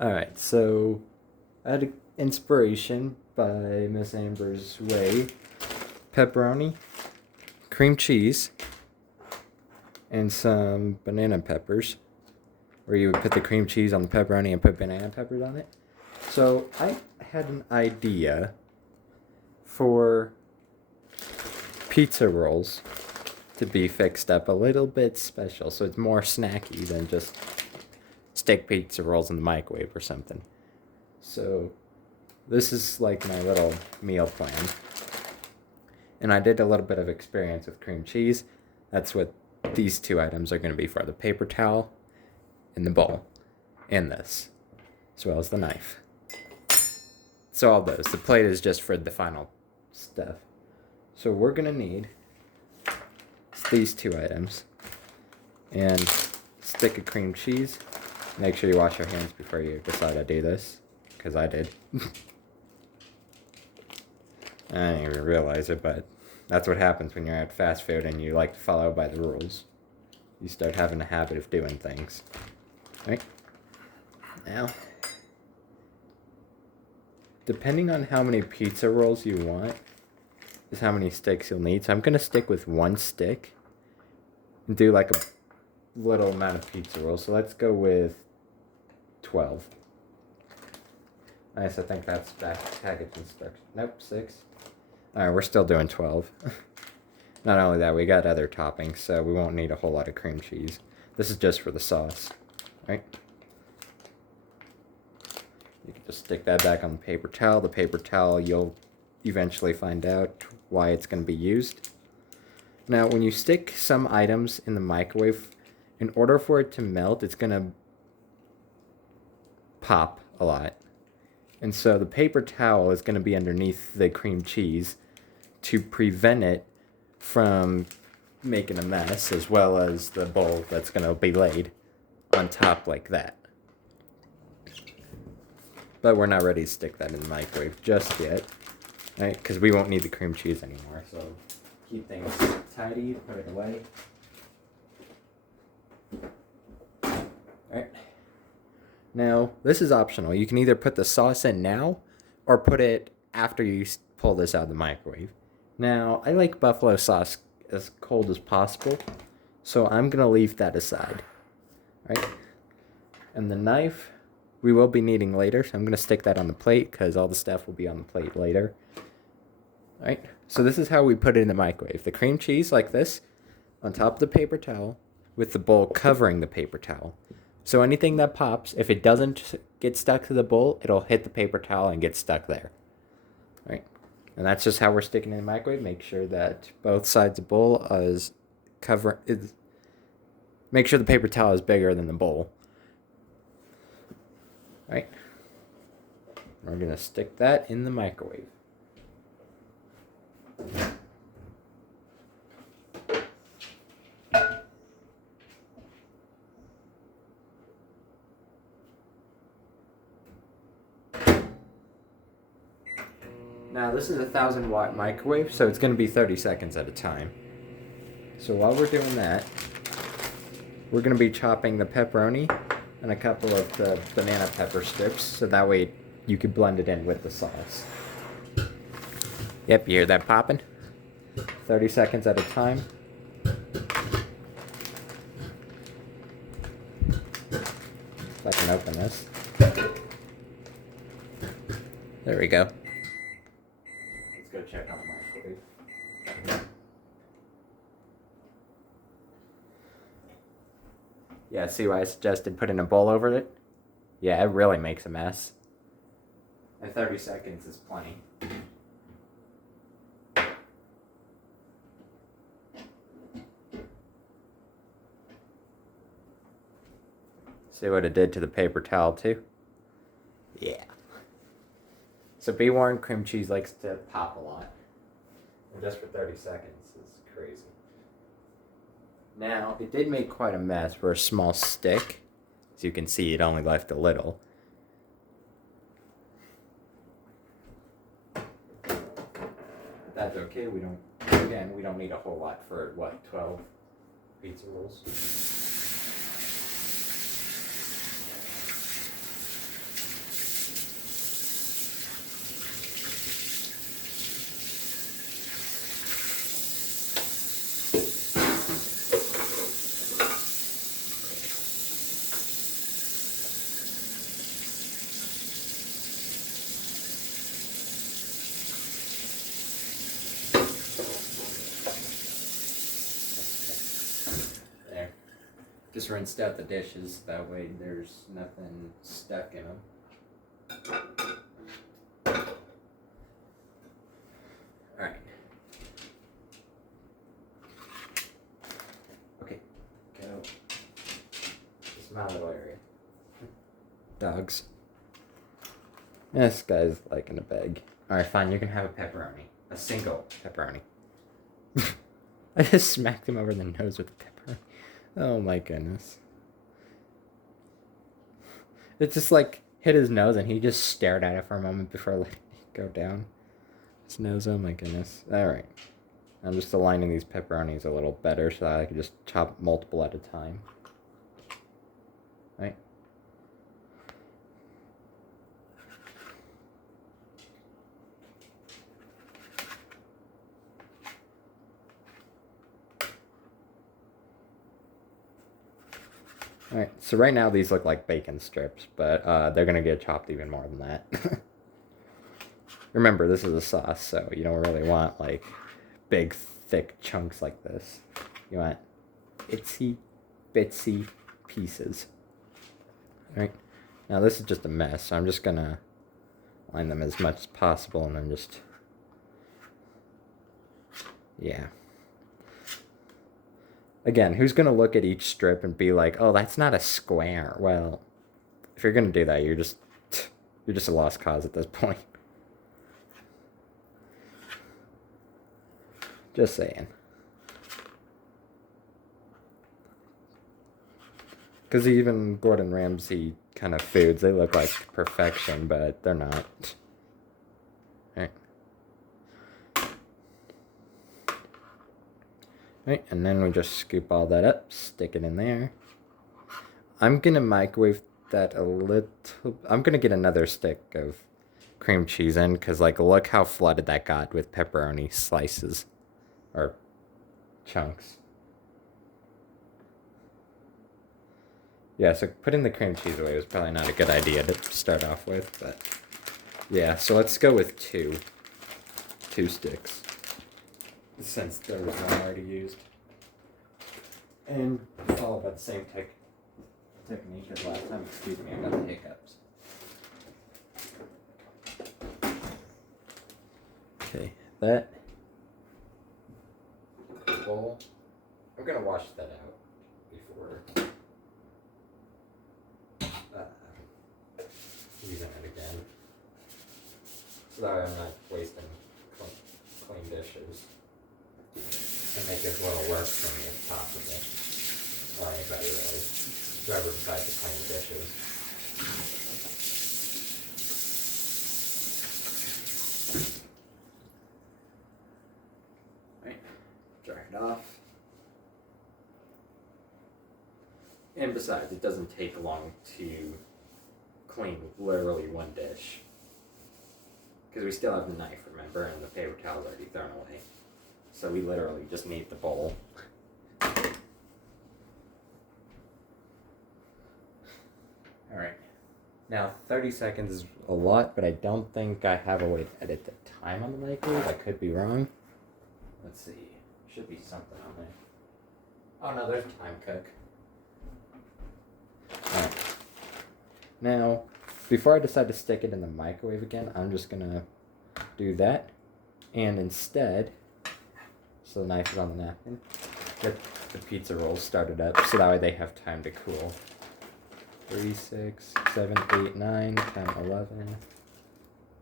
Alright, so I had inspiration by Miss Amber's Way. Pepperoni, cream cheese, and some banana peppers. Where you would put the cream cheese on the pepperoni and put banana peppers on it. So I had an idea for pizza rolls to be fixed up a little bit special. So it's more snacky than just stick pizza rolls in the microwave or something. So this is like my little meal plan. And I did a little bit of experience with cream cheese. That's what these two items are going to be for: the paper towel and the bowl. And this, as well as the knife. So all those. The plate is just for the final stuff. So we're going to need these two items. And stick of cream cheese. Make sure you wash your hands before you decide to do this, because I did. I didn't even realize it, but that's what happens when you're at fast food and you like to follow by the rules. You start having a habit of doing things. Right? Now, depending on how many pizza rolls you want, is how many sticks you'll need. So I'm going to stick with one stick and do like a little amount of pizza rolls. So let's go with 12. Nice, I think that's back package instruction. Nope, 6. Alright, we're still doing 12. Not only that, we got other toppings, so we won't need a whole lot of cream cheese. This is just for the sauce, right? You can just stick that back on the paper towel. The paper towel, you'll eventually find out why it's going to be used. Now, when you stick some items in the microwave, in order for it to melt, it's going to pop a lot. And so the paper towel is going to be underneath the cream cheese to prevent it from making a mess, as well as the bowl that's going to be laid on top like that. But we're not ready to stick that in the microwave just yet, right? Because we won't need the cream cheese anymore. So keep things tidy, put it away. Alright. Now, this is optional. You can either put the sauce in now or put it after you pull this out of the microwave. Now, I like buffalo sauce as cold as possible, so I'm going to leave that aside. Right? And the knife, we will be needing later, so I'm going to stick that on the plate because all the stuff will be on the plate later. Right? So this is how we put it in the microwave. The cream cheese like this on top of the paper towel with the bowl covering the paper towel. So anything that pops, if it doesn't get stuck to the bowl, it'll hit the paper towel and get stuck there. Right? And that's just how we're sticking it in the microwave. Make sure that both sides of the bowl make sure the paper towel is bigger than the bowl. Right? We're going to stick that in the microwave. Now this is a 1,000-watt microwave, so it's going to be 30 seconds at a time. So while we're doing that, we're going to be chopping the pepperoni and a couple of the banana pepper strips, so that way you can blend it in with the sauce. Yep, you hear that popping? 30 seconds at a time. If I can open this. There we go. Let's go check on the microwave. Yeah, see why I suggested putting a bowl over it? Yeah, it really makes a mess. And 30 seconds is plenty. See what it did to the paper towel too? Yeah. So be warned, cream cheese likes to pop a lot. And just for 30 seconds is crazy. Now, it did make quite a mess for a small stick. As you can see, it only left a little. That's okay, we don't need a whole lot for, 12 pizza rolls? Just rinsed out the dishes. That way there's nothing stuck in them. Alright. Okay, go. Just my little area. Dogs. This guy's like in a bag. Alright, fine, you can have a pepperoni. A single pepperoni. I just smacked him over the nose with the pepperoni. Oh my goodness. It just like hit his nose and he just stared at it for a moment before letting it go down. His nose, oh my goodness. Alright. I'm just aligning these pepperonis a little better so that I can just chop multiple at a time. Right? Alright, so right now these look like bacon strips, but they're going to get chopped even more than that. Remember, this is a sauce, so you don't really want like big, thick chunks like this. You want itsy bitsy pieces. Alright, now this is just a mess, so I'm just going to line them as much as possible and then just, yeah. Again, who's going to look at each strip and be like, oh, that's not a square? Well, if you're going to do that, you're just a lost cause at this point. Just saying. Because even Gordon Ramsay kind of foods, they look like perfection, but they're not. Alright. Right, and then we just scoop all that up, stick it in there. I'm gonna microwave that a little. I'm gonna get another stick of cream cheese in, because like look how flooded that got with pepperoni slices or chunks. Yeah, so putting the cream cheese away was probably not a good idea to start off with, but yeah, so let's go with two sticks, since there was one already used. And follow by the same technique as last time. Excuse me, I got the hiccups. Okay, that bowl. I'm gonna wash that out before using it again. So that way I'm not wasting clean dishes. And make as little work for me as possible. Or anybody really. Whoever decides to clean the dishes. Right. Dry it off. And besides, it doesn't take long to clean literally one dish. Because we still have the knife, remember, and the paper towel's already thrown away. So we literally just need the bowl. Alright. Now 30 seconds is a lot, but I don't think I have a way to edit the time on the microwave. I could be wrong. Let's see. Should be something on there. Oh no, there's a time cook. Alright. Now, before I decide to stick it in the microwave again, I'm just gonna do that. And instead, so the knife is on the napkin, get the pizza rolls started up so that way they have time to cool. 3, 6, 7, 8, 9, 10, 11,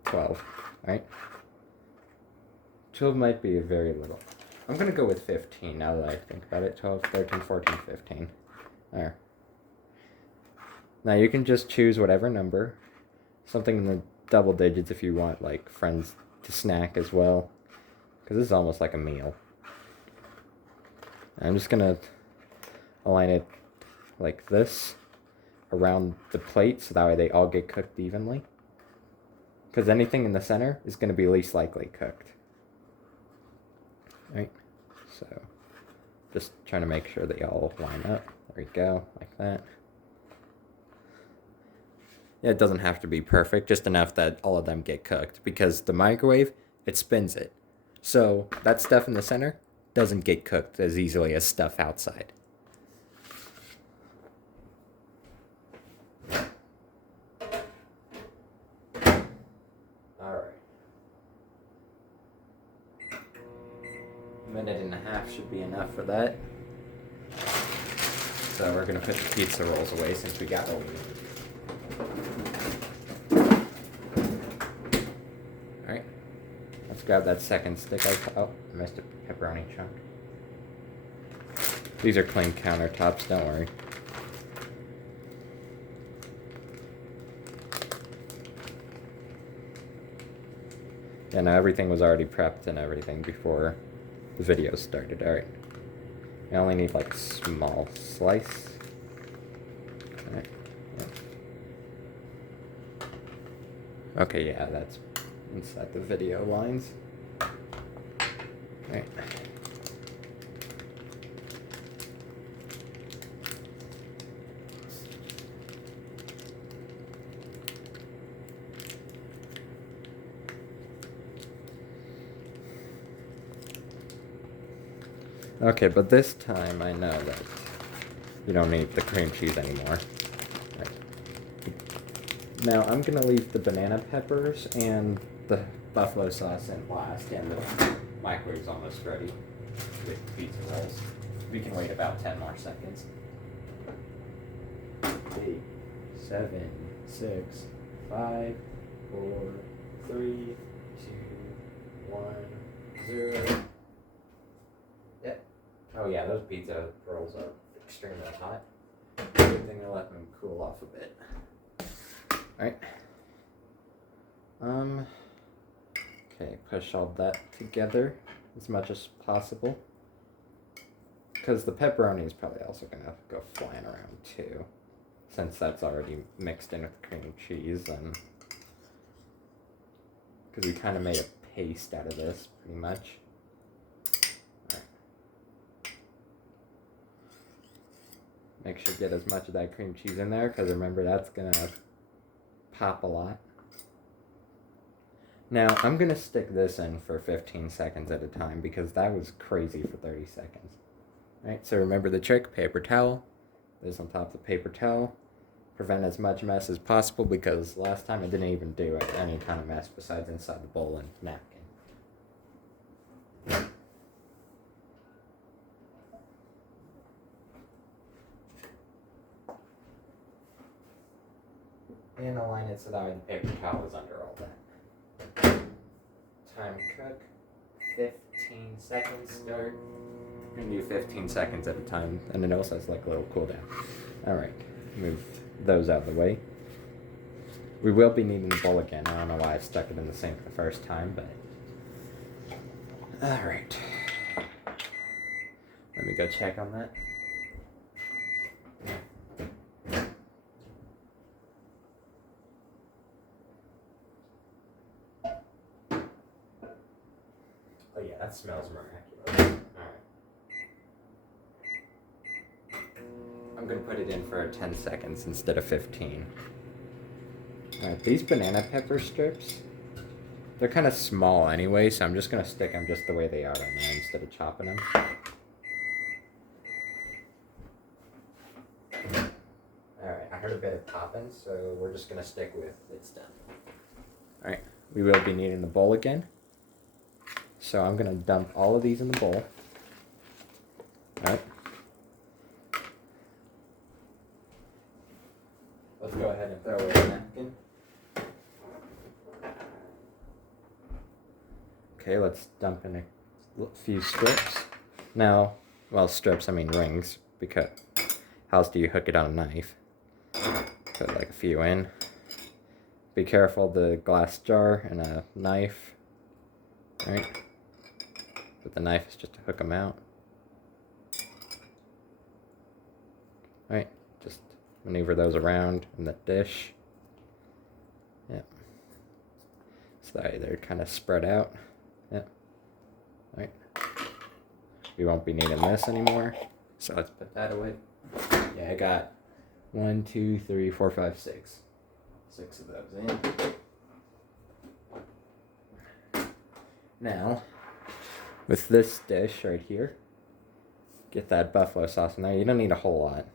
12. Alright? 12 might be a very little. I'm gonna go with 15 now that I think about it. 12, 13, 14, 15. There. Now you can just choose whatever number. Something in the double digits if you want like friends to snack as well. Because this is almost like a meal. I'm just gonna align it like this around the plate so that way they all get cooked evenly. Because anything in the center is going to be least likely cooked. Right? So, just trying to make sure they all line up. There we go, like that. Yeah, it doesn't have to be perfect, just enough that all of them get cooked. Because the microwave, it spins it. So, that stuff in the center doesn't get cooked as easily as stuff outside. minute and a half should be enough for that. So we're gonna put the pizza rolls away since we got what we need. Alright. Let's grab that second stick. I missed a pepperoni chunk. These are clean countertops, don't worry. Yeah, no, everything was already prepped and everything before the video started. Alright. I only need like a small slice. Alright. Yeah. Okay, yeah, that's inside the video lines. Alright. Okay, but this time I know that you don't need the cream cheese anymore. Right. Now I'm gonna leave the banana peppers and the buffalo sauce in last, and the microwave's almost ready with pizza rolls. We can wait about 10 more seconds. 8, 7, 6, 5, 4, 3, 2, 1, 0. Oh yeah, those pizza rolls are extremely hot. Good thing I let them cool off a bit. Alright. Okay, push all that together as much as possible. Because the pepperoni is probably also gonna go flying around too. Since that's already mixed in with cream cheese, and because we kind of made a paste out of this, pretty much. Make sure to get as much of that cream cheese in there, because remember, that's going to pop a lot. Now, I'm going to stick this in for 15 seconds at a time, because that was crazy for 30 seconds. Alright, so remember the trick, paper towel. This on top of the paper towel. Prevent as much mess as possible, because last time I didn't even do any kind of mess besides inside the bowl and napkin. And align it so that way the paper towel is under all that. Time to cook. 15 seconds start. We're gonna do 15 seconds at a time, and it also has like a little cooldown. Alright, move those out of the way. We will be needing the bowl again. I don't know why I stuck it in the sink the first time, but... Alright. Let me go check on that. Oh yeah, that smells miraculous. Alright. I'm gonna put it in for 10 seconds instead of 15. Alright, these banana pepper strips, they're kind of small anyway, so I'm just gonna stick them just the way they are right now instead of chopping them. Alright, I heard a bit of popping, so we're just gonna stick with it's done. Alright, we will be needing the bowl again. So I'm going to dump all of these in the bowl. Alright. Let's go ahead and throw away the napkin. Okay, let's dump in a few strips. Now, well, strips, I mean rings, because how else do you hook it on a knife? Put like a few in. Be careful, the glass jar and a knife. Alright. But the knife is just to hook them out. Alright, just maneuver those around in the dish. Yep. So that they're kind of spread out. Yep. Alright. We won't be needing this anymore. So let's put that away. Yeah, I got 1, 2, 3, 4, 5, 6. 6 of those in. Now, with this dish right here, get that buffalo sauce in there. You don't need a whole lot.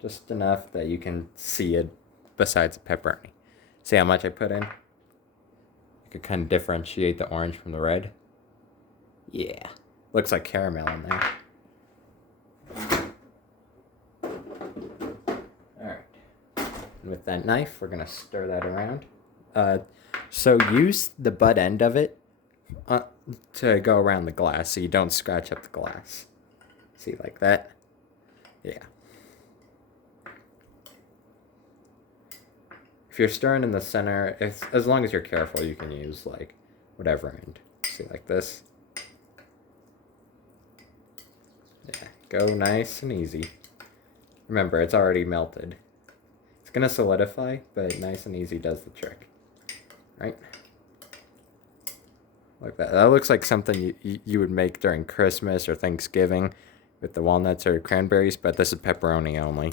Just enough that you can see it besides the pepperoni. See how much I put in? You could kind of differentiate the orange from the red. Yeah. Looks like caramel in there. Alright. And with that knife, we're going to stir that around. So use the butt end of it to go around the glass so you don't scratch up the glass. See, like that? Yeah. If you're stirring in the center, as long as you're careful, you can use like whatever end. See, like this? Yeah, go nice and easy. Remember, it's already melted. It's gonna solidify, but nice and easy does the trick. Right? Like that. That looks like something you would make during Christmas or Thanksgiving with the walnuts or cranberries, but this is pepperoni only.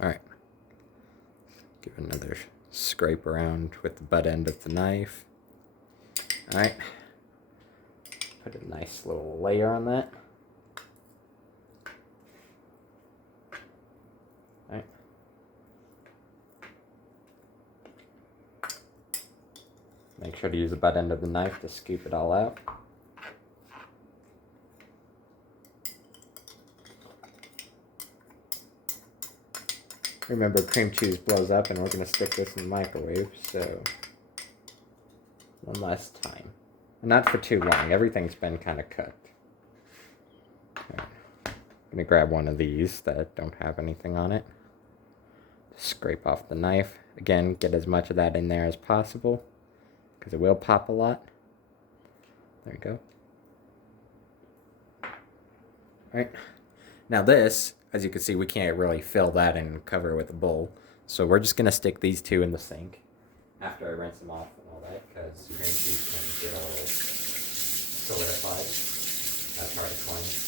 Alright. Give it another scrape around with the butt end of the knife. Alright. Put a nice little layer on that. Alright. Make sure to use the butt end of the knife to scoop it all out. Remember, cream cheese blows up and we're going to stick this in the microwave, so one last time. And not for too long, everything's been kind of cooked. Right. I'm going to grab one of these that don't have anything on it. Scrape off the knife. Again, get as much of that in there as possible, because it will pop a lot. There you go. Alright. Now this, as you can see, we can't really fill that and cover it with a bowl. So we're just going to stick these two in the sink after I rinse them off and all that, because cream cheese can get all solidified. That's hard to clean.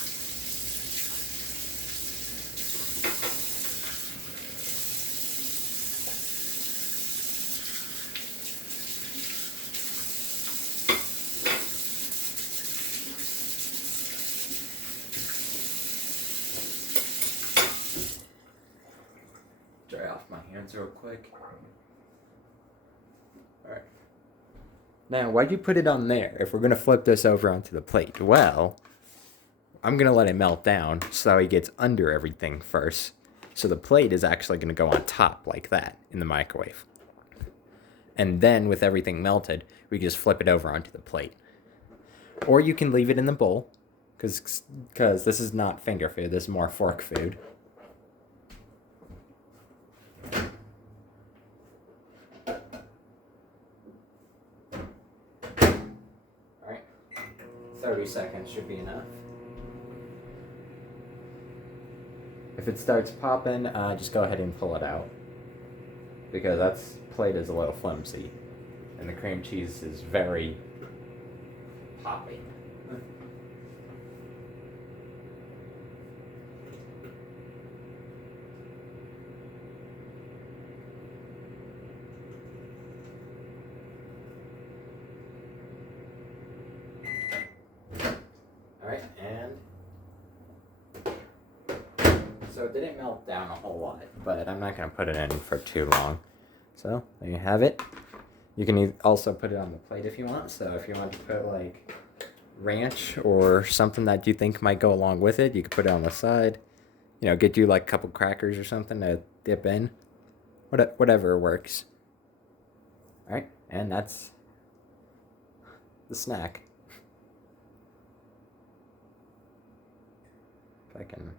Dry off my hands real quick. Alright. Now, why'd you put it on there if we're going to flip this over onto the plate? Well, I'm going to let it melt down so it gets under everything first. So the plate is actually going to go on top like that in the microwave. And then with everything melted, we can just flip it over onto the plate. Or you can leave it in the bowl, because this is not finger food, this is more fork food. Alright, 30 seconds should be enough. If it starts popping, just go ahead and pull it out, because that plate is a little flimsy, and the cream cheese is very poppy. Alright, and so it didn't melt down a whole lot, but I'm not going to put it in for too long. So, there you have it. You can also put it on the plate if you want. So if you want to put like ranch or something that you think might go along with it, you can put it on the side. You know, get you like a couple crackers or something to dip in. Whatever works. Alright, and that's the snack. If I can